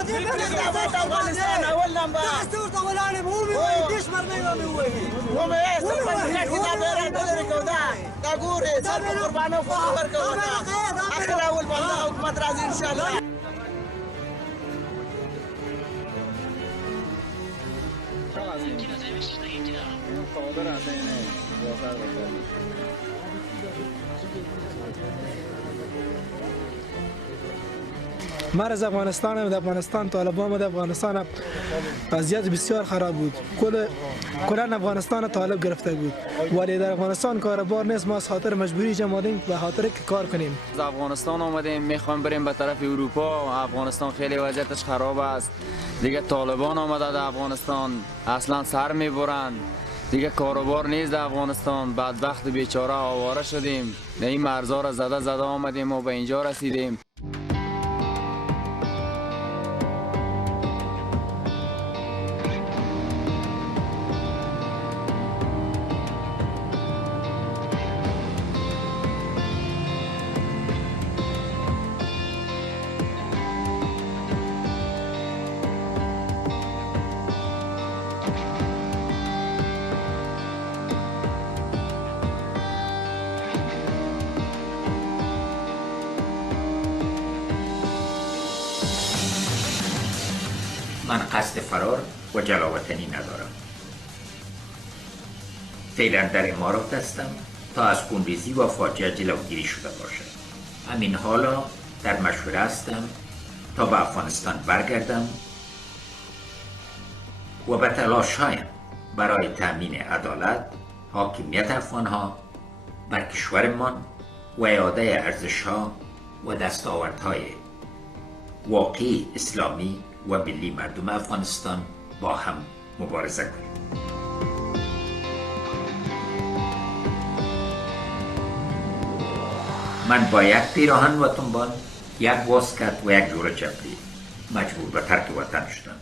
افغانستان اول نمبر دستور اولانه مو میوي دیش مرنه میوي مو مې سپه کې دا بیره دلری کودا دا ګوره سر قربانو فوټو ورکودا اخر اول باندې حکومت راځي ان شاء الله من از افغانستان طالبان در افغانستان وضعیت بسیار خراب بود. کلا افغانستان طالب گرفته بود ولی در افغانستان کاربار نیست. ما از خاطر مجبوری جمع آمدیم به خاطر که کار کنیم. از افغانستان آمدیم میخوایم بریم به طرف اروپا. افغانستان خیلی وضعیتش خراب است. دیگه طالبان آمده در افغانستان اصلا سر میبرند. دیگه کاروبار نیست در افغانستان. بدبخت بیچاره آواره شدیم. این مرزا را زده آمدیم و به اینجا رسیدیم. من قصد فرار و جلاوطنی ندارم. فعلا در امارات هستم تا از خونریزی و فاجعه جلوگیری شده باشد. همین حالا در مشوره هستم تا به افغانستان برگردم و به تلاش‌هایم برای تأمین عدالت، حاکمیت افغان‌ها بر کشورمان و اعاده ارزش‌ها و دستاوردهای واقعی اسلامی و ملی مردم افغانستان با هم مبارزه کنیم. من با یک پیراهن و تنبان، یک واسکت و یک جوره چپلی مجبور به ترک وطن شدم.